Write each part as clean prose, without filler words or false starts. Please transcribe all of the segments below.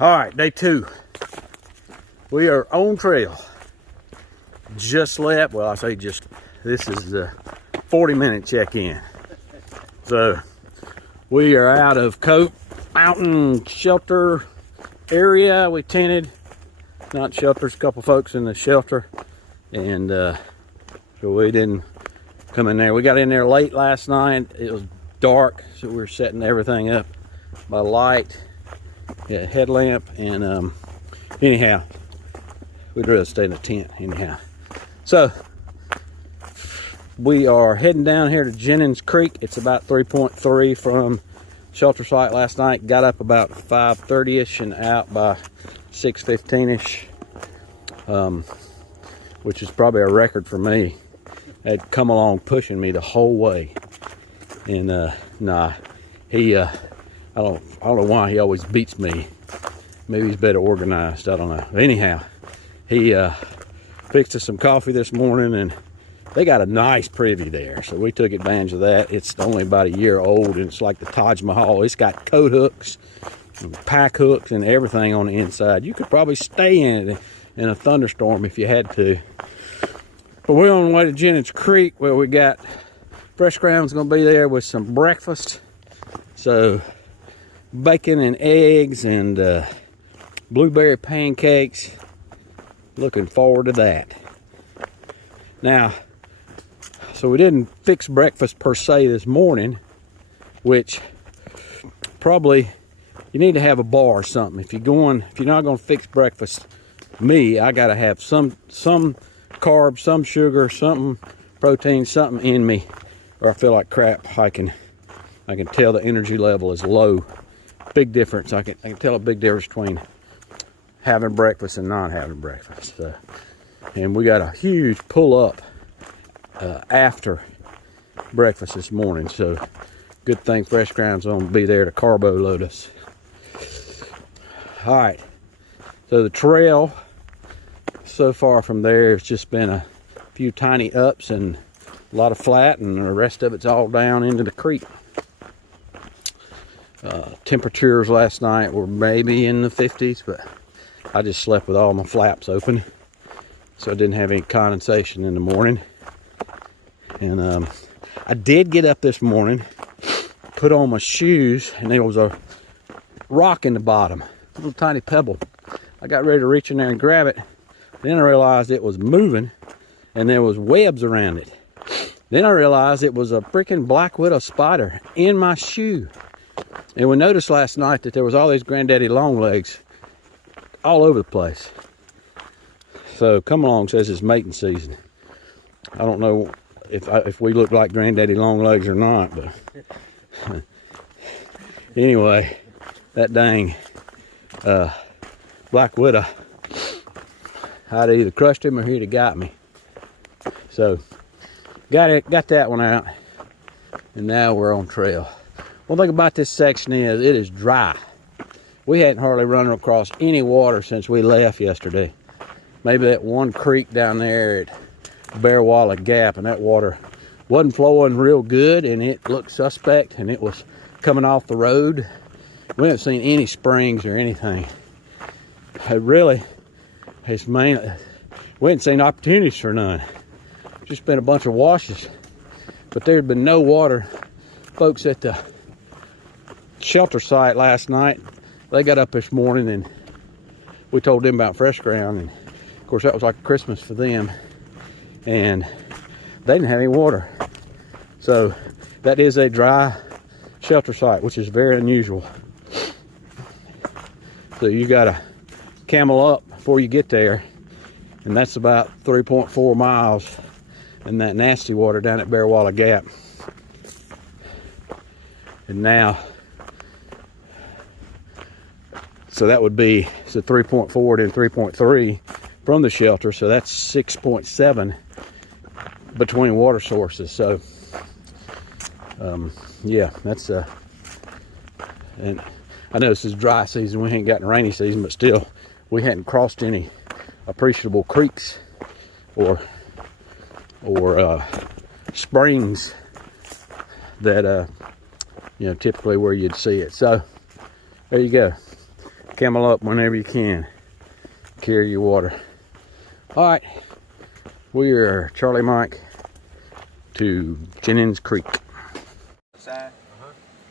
All right, day 2. We are on trail. Just left, well, I say just, this is the 40-minute check-in. So we are out of Cove Mountain shelter area. We tented, not shelters, a couple folks in the shelter. And so we didn't come in there. We got in there late last night. It was dark, so we were setting everything up by light. Yeah, headlamp, and anyhow, we'd rather stay in a tent anyhow. So we are heading down here to Jennings Creek. It's about 3.3 from shelter site last night. Got up about 5:30ish and out by 6:15ish, which is probably a record for me. Had come along pushing me the whole way, and he I don't know why he always beats me. Maybe he's better organized, I don't know. Anyhow, he fixed us some coffee this morning, and they got a nice privy there, so we took advantage of that. It's only about a year old, and it's like the Taj Mahal. It's got coat hooks, and pack hooks, and everything on the inside. You could probably stay in it in a thunderstorm if you had to. But we're on the way to Jennings Creek, where we got Fresh Ground's gonna be there with some breakfast. So bacon and eggs and blueberry pancakes. Looking forward to that. Now, so we didn't fix breakfast per se this morning, which probably you need to have a bar or something. If you're not going to fix breakfast, I got to have some carbs, some sugar, something protein, something in me, or I feel like crap. I can tell the energy level is low. Big difference. I can tell a big difference between having breakfast and not having breakfast. And we got a huge pull up after breakfast this morning. So good thing Fresh Ground's gonna be there to carbo load us. All right. So the trail so far from there has just been a few tiny ups and a lot of flat, and the rest of it's all down into the creek. Temperatures last night were maybe in the 50s, but I just slept with all my flaps open, so I didn't have any condensation in the morning. And I did get up this morning, put on my shoes, and there was a rock in the bottom, a little tiny pebble. I got ready to reach in there and grab it. Then I realized it was moving, and there was webs around it. Then I realized it was a freaking black widow spider in my shoe. And we noticed last night that there was all these granddaddy longlegs all over the place. So Comealong says it's mating season. I don't know if we look like granddaddy longlegs or not, but anyway, that dang black widow, I'd either crushed him or he'd have got me. So got that one out, and now we're on trail. One thing about this section is it is dry. We hadn't hardly run across any water since we left yesterday. Maybe that one creek down there at Bear Walla Gap, and that water wasn't flowing real good, and it looked suspect, and it was coming off the road. We haven't seen any springs or anything. We hadn't seen opportunities for none. Just been a bunch of washes, but there had been no water. Folks at the shelter site last night, they got up this morning, and we told them about Fresh Ground, and of course that was like Christmas for them, and they didn't have any water. So that is a dry shelter site, which is very unusual. So you gotta camel up before you get there, and that's about 3.4 miles in that nasty water down at Bear Walla Gap. And now, so that would be 3.4 and 3.3 from the shelter, so that's 6.7 between water sources. So yeah, that's and I know this is dry season, we ain't gotten rainy season, but still we hadn't crossed any appreciable creeks or springs that typically where you'd see it. So there you go. camel up whenever you can. Carry your water. All right, we are Charlie Mike to Jennings Creek. Side.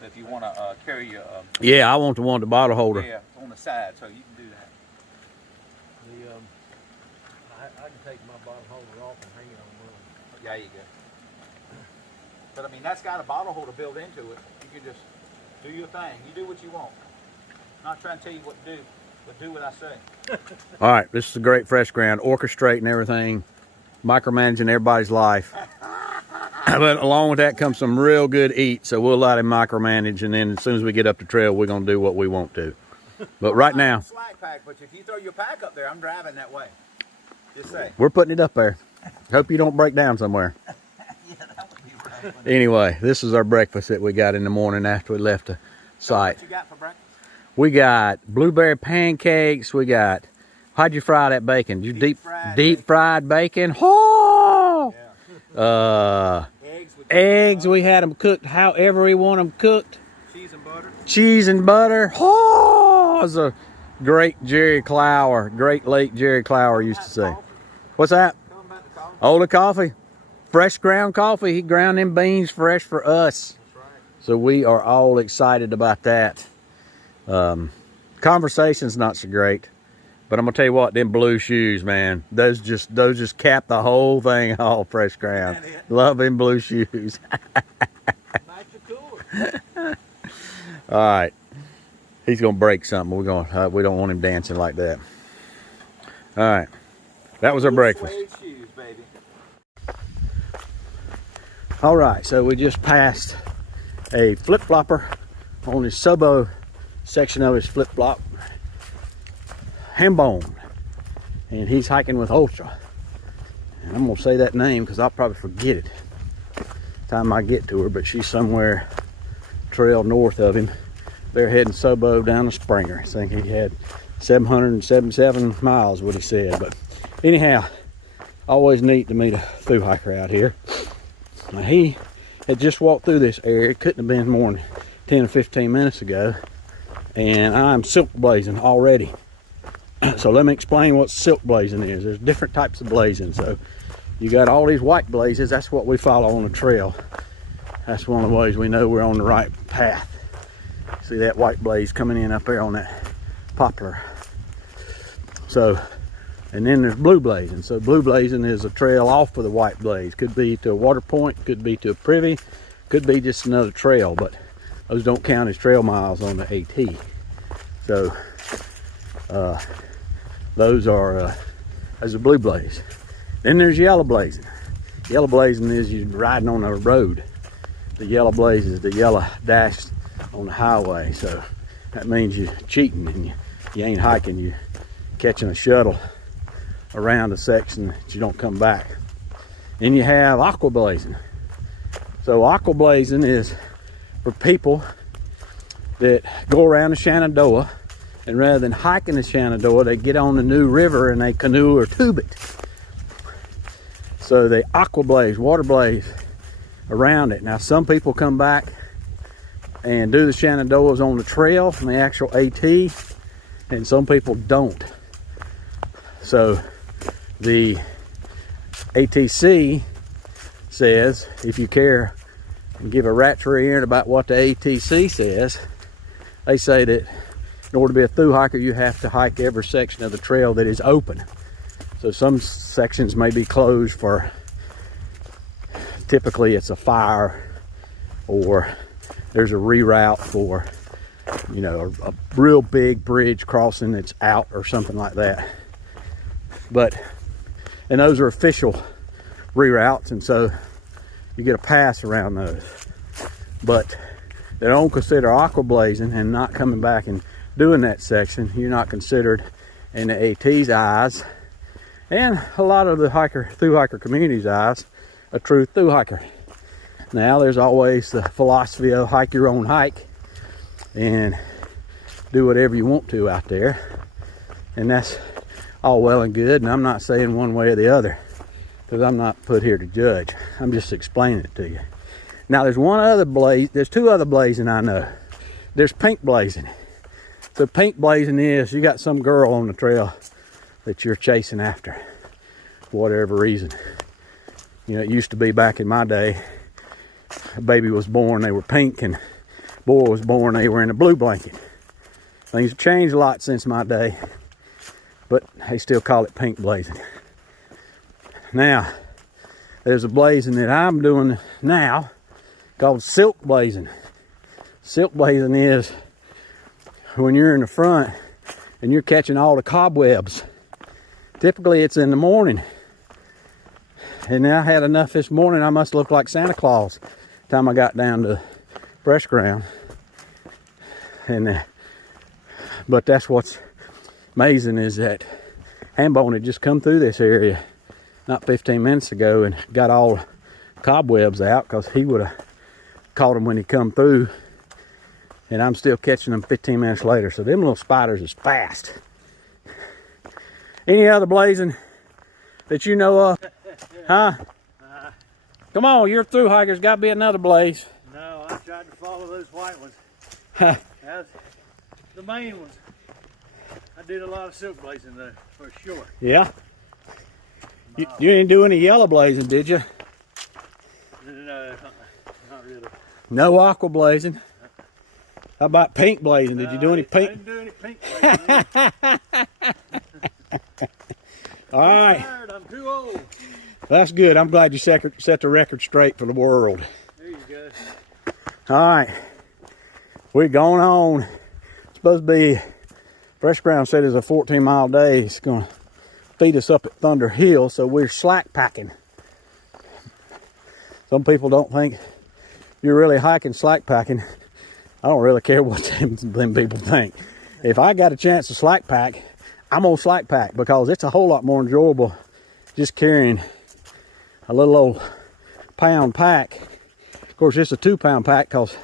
So if you want to carry your yeah, I want the one, the bottle holder. yeah, on the side, so you can do that. I can take my bottle holder off and hang it on one. Yeah, you go. But I mean, that's got a bottle holder built into it. You can just do your thing. You do what you want. I'm not trying to tell you what to do, but do what I say. All right, this is a great fresh ground, orchestrating everything, micromanaging everybody's life. But along with that comes some real good eat, so we'll let him micromanage, and then as soon as we get up the trail, we're gonna do what we want to. But right now, Slack pack, but if you throw your pack up there, I'm driving that way. Just say. we're putting it up there. Hope you don't break down somewhere. Yeah, that would be right. Anyway, this is our breakfast that we got in the morning after we left the site. What you got for breakfast? We got blueberry pancakes. We got, how'd you fry that bacon? You deep fried bacon. Oh! Yeah. Eggs. We had them cooked however we want them cooked. Cheese and butter. Cheese and butter. Oh! It was a great Great late Jerry Clower used to say. What's that? Tell them about the coffee. Oh, the coffee. Fresh ground coffee. He ground them beans fresh for us. That's right. So we are all excited about that. Conversation's not so great, but I'm gonna tell you what, them blue shoes, man, those just cap the whole thing off. Fresh ground. Love them blue shoes. All right, he's gonna break something. We don't want him dancing like that. All right, that was our breakfast. Suede shoes, baby. All right, so we just passed a flip-flopper on his subo section of his flip-flop, Hambone, and he's hiking with Ultra. And I'm gonna say that name because I'll probably forget it time I get to her, but she's somewhere trail north of him. They're heading subo down to Springer. I think he had 777 miles, what he said. But anyhow, always neat to meet a thru hiker out here. Now, he had just walked through this area. It couldn't have been more than 10 or 15 minutes ago, and I'm silk blazing already. So let me explain what silk blazing is. There's different types of blazing. So you got all these white blazes. That's what we follow on the trail. That's one of the ways we know we're on the right path. See that white blaze coming in up there on that poplar. So, and then there's blue blazing. So blue blazing is a trail off of the white blaze. Could be to a water point, could be to a privy, could be just another trail, but those don't count as trail miles on the AT. So those are as a blue blaze. Then there's yellow blazing. Yellow blazing is you riding on a road. The yellow blaze is the yellow dash on the highway. So that means you're cheating and you ain't hiking. You're catching a shuttle around a section that you don't come back. Then you have aqua blazing. So aqua blazing is for people that go around the Shenandoah, and rather than hiking the Shenandoah, they get on the new river and they canoe or tube it. So they aqua blaze, water blaze around it. Now some people come back and do the Shenandoahs on the trail, on the actual AT, and some people don't. So the ATC says, if you care and give a rat's rear end about what the ATC says, they say that in order to be a thru hiker, you have to hike every section of the trail that is open. So some sections may be closed for, typically it's a fire, or there's a reroute for, you know, a real big bridge crossing that's out or something like that. But, and those are official reroutes, and so you get a pass around those. But they don't consider aqua blazing and not coming back and doing that section. You're not considered in the AT's eyes, and a lot of the thru hiker community's eyes, a true thru hiker. Now there's always the philosophy of hike your own hike and do whatever you want to out there, and that's all well and good, and I'm not saying one way or the other because I'm not put here to judge. I'm just explaining it to you. Now there's one other blaze, there's two other blazing I know. There's pink blazing. So pink blazing is you got some girl on the trail that you're chasing after for whatever reason. You know, it used to be back in my day, a baby was born, they were pink, and boy was born, they were in a blue blanket. Things have changed a lot since my day, but they still call it pink blazing. Now, there's a blazing that I'm doing now called silk blazing. Silk blazing is when you're in the front and you're catching all the cobwebs. Typically it's in the morning. And I had enough this morning, I must look like Santa Claus by the time I got down to fresh ground. And but that's what's amazing is that Hambone had just come through this area not 15 minutes ago and got all the cobwebs out, because he would have caught them when he come through. And I'm still catching them 15 minutes later. So them little spiders is fast. Any other blazing that you know of? Huh? Come on, you're through hikers. Got to be another blaze. No, I tried to follow those white ones. That's the main ones. I did a lot of silk blazing though, for sure. Yeah. You didn't do any yellow blazing, did you? No, not really. No aqua blazing. How about pink blazing? Did you do any pink? I didn't do any pink blazing. All right. I'm tired, I'm too old. That's good. I'm glad you set the record straight for the world. There you go. All right. We're going on. It's supposed to be, Fresh Ground said it's a 14-mile day. It's going to feed us up at Thunder Hill, so we're slack packing. Some people don't think you're really hiking slack packing. I don't really care what them people think. If I got a chance to slack pack, I'm gonna slack pack, because it's a whole lot more enjoyable just carrying a little old pound pack. Of course, it's a 2-pound pack, because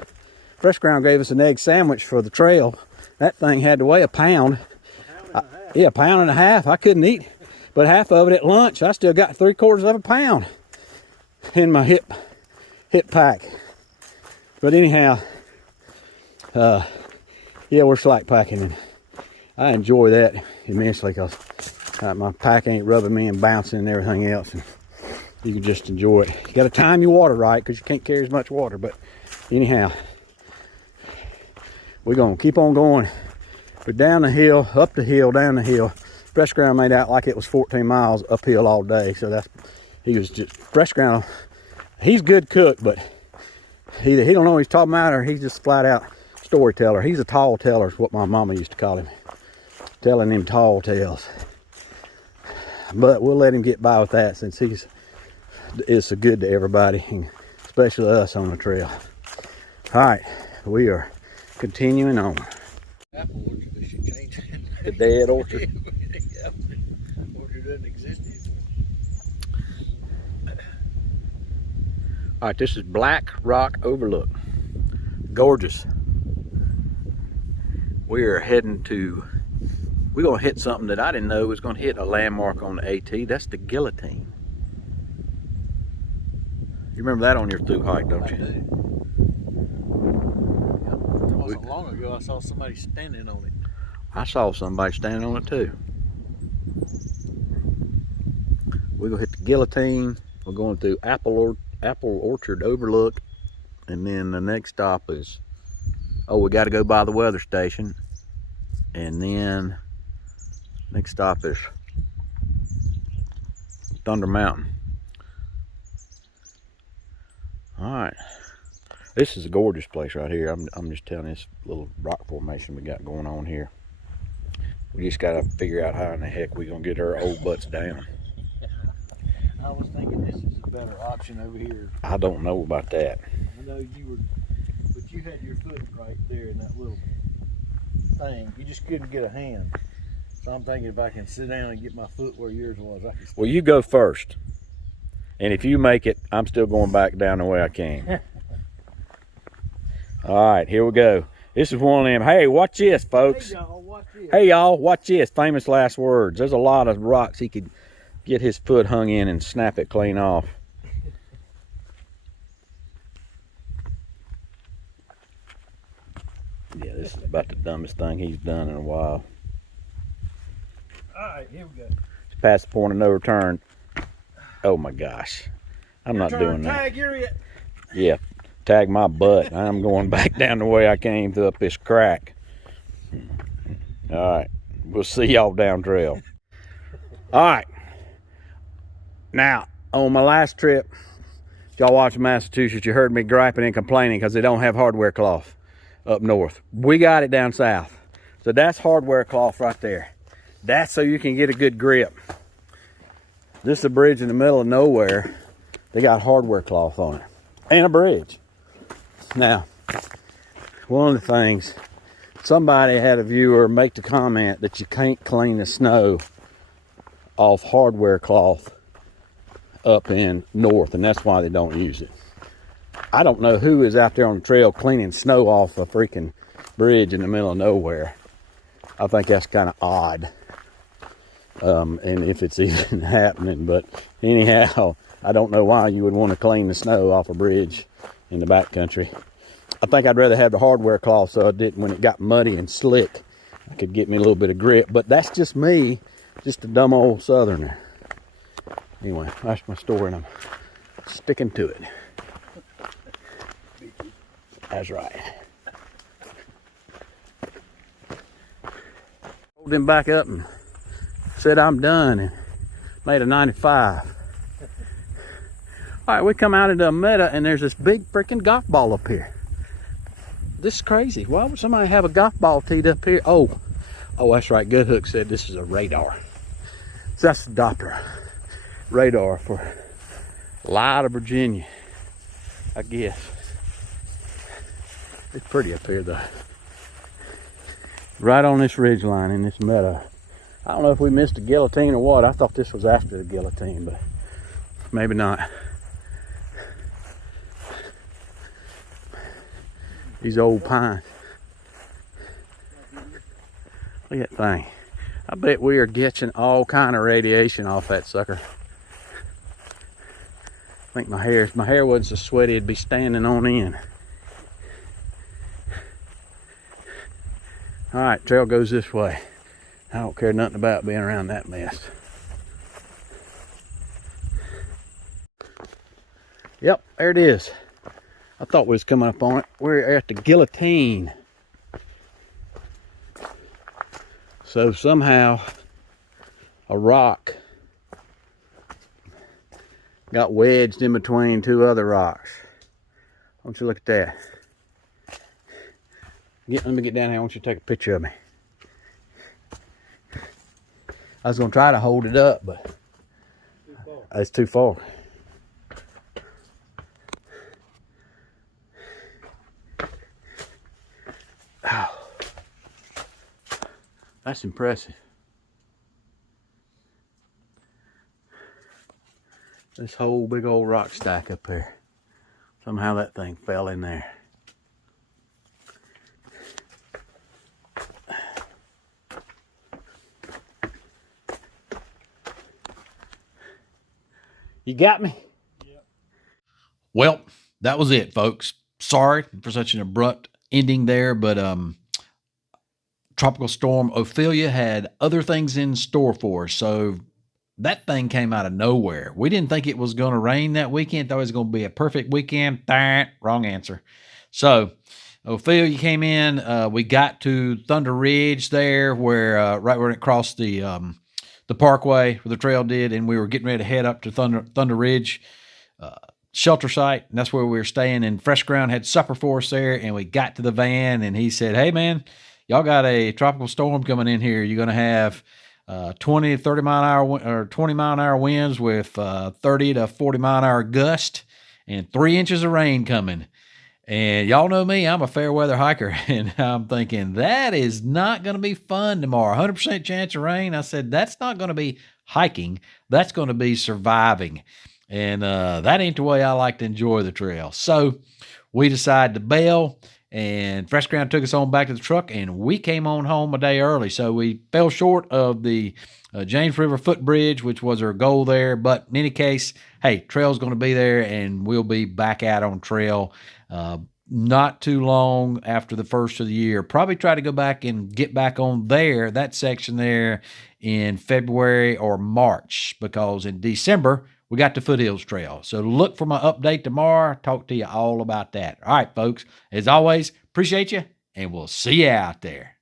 Fresh Ground gave us an egg sandwich for the trail. That thing had to weigh a pound. Yeah, a pound and a half. I couldn't eat but half of it at lunch. I still got 3/4 of a pound in my hip pack. But anyhow, yeah, we're slack packing, and I enjoy that immensely, because my pack ain't rubbing me and bouncing and everything else, and you can just enjoy it. You got to time your water right, because you can't carry as much water. But anyhow, we're gonna keep on going. We're down the hill, up the hill, down the hill. Fresh Ground made out like it was 14 miles uphill all day, so he was just Fresh Ground. He's a good cook, but he don't know what he's talking about, or he's just flat out storyteller. He's a tall teller, is what my mama used to call him, telling them tall tales. But we'll let him get by with that, since he's so good to everybody, and especially us on the trail. All right, we are continuing on. Apple orchard, they should change it. The dead orchard. Yep. Orchard doesn't exist anymore. All right, this is Black Rock Overlook. Gorgeous. We are heading to, we're gonna hit something that I didn't know was gonna hit a landmark on the AT. That's the Guillotine. You remember that on your through hike, don't you? I do. Yep. It wasn't long ago I saw somebody standing on it. I saw somebody standing on it too. We're gonna hit the Guillotine. We're going through Apple Orchard Overlook, and then the next stop is, we got to go by the weather station, and then next stop is Thunder Mountain. All right, this is a gorgeous place right here. I'm just telling you, this little rock formation we got going on here. We just got to figure out how in the heck we're gonna get our old butts down. I was thinking this is a better option over here. I don't know about that. I know you were, but you had your foot right there in that little thing. You just couldn't get a hand. So I'm thinking if I can sit down and get my foot where yours was, I can. Well, you go first. And if you make it, I'm still going back down the way I came. All right, here we go. This is one of them. Hey, watch this, folks. Hey, y'all, watch this. Hey, y'all, watch this. Famous last words. There's a lot of rocks he could get his foot hung in and snap it clean off. Yeah, this is about the dumbest thing he's done in a while. All right, here we go. It's past the point of no return. Oh my gosh. I'm not doing that. Tag, you're it. Yeah, tag my butt. I'm going back down the way I came through up this crack. All right, we'll see y'all down trail. All right. Now, on my last trip, y'all watched Massachusetts, you heard me griping and complaining because they don't have hardware cloth up north. We got it down south. So that's hardware cloth right there. That's so you can get a good grip. This is a bridge in the middle of nowhere. They got hardware cloth on it. And a bridge. Now, one of the things, somebody had a viewer make the comment that you can't clean the snow off hardware cloth up in north, and that's why they don't use it. I don't know who is out there on the trail cleaning snow off a freaking bridge in the middle of nowhere. I think that's kind of odd. And if it's even happening, but anyhow, I don't know why you would want to clean the snow off a bridge in the backcountry. I think I'd rather have the hardware cloth so I didn't, when it got muddy and slick, I could get me a little bit of grip. But that's just me, just a dumb old southerner. Anyway, that's my story and I'm sticking to it. That's right. Hold him back up and said I'm done and made a 95. All right, we come out into a meadow and there's this big freaking golf ball up here. This is crazy. Why would somebody have a golf ball teed up here? Oh, that's right. Good Hook said this is a radar. So that's the Doppler radar for light of Virginia, I guess. It's pretty up here though. Right on this ridge line in this meadow. I don't know if we missed a guillotine or what. I thought this was after the guillotine, but maybe not. These old pines. Look at that thing. I bet we are getting all kind of radiation off that sucker. I think my hair wasn't so sweaty, it'd be standing on end. All right, trail goes this way. I don't care nothing about being around that mess. Yep, there it is. I thought we was coming up on it. We're at the Guillotine. So somehow a rock got wedged in between two other rocks. I want you to look at that. Let me get down here. I want you to take a picture of me. I was going to try to hold it up, but it's too far. Oh, that's impressive. This whole big old rock stack up there. Somehow that thing fell in there. You got me? Yep. Well, that was it, folks. Sorry for such an abrupt ending there, but Tropical Storm Ophelia had other things in store for us. So that thing came out of nowhere. We didn't think it was going to rain that weekend. Thought it was going to be a perfect weekend. Wrong answer. So Ophelia came in. We got to Thunder Ridge there, where right where it crossed the parkway where the trail did, and we were getting ready to head up to Thunder Ridge shelter site, and that's where we were staying. And Fresh Ground had supper for us there, and we got to the van, and he said, "Hey man, y'all got a tropical storm coming in here. You're gonna have 20 to 30 mile an hour or 20 mile an hour winds with 30 to 40 mile an hour gust and 3 inches of rain coming." And y'all know me, I'm a fair weather hiker, and I'm thinking that is not going to be fun tomorrow. 100% chance of rain. I said, that's not going to be hiking. That's going to be surviving. And that ain't the way I like to enjoy the trail. So we decided to bail, and Fresh Ground took us on back to the truck, and we came on home a day early. So we fell short of the James River footbridge, which was our goal there. But in any case, hey, trail's going to be there, and we'll be back out on trail not too long after the first of the year. Probably try to go back and get back on there, that section there, in February or March, because in December we got the Foothills Trail. So look for my update tomorrow. Talk to you all about that. All right, folks, as always, appreciate you, and we'll see you out there.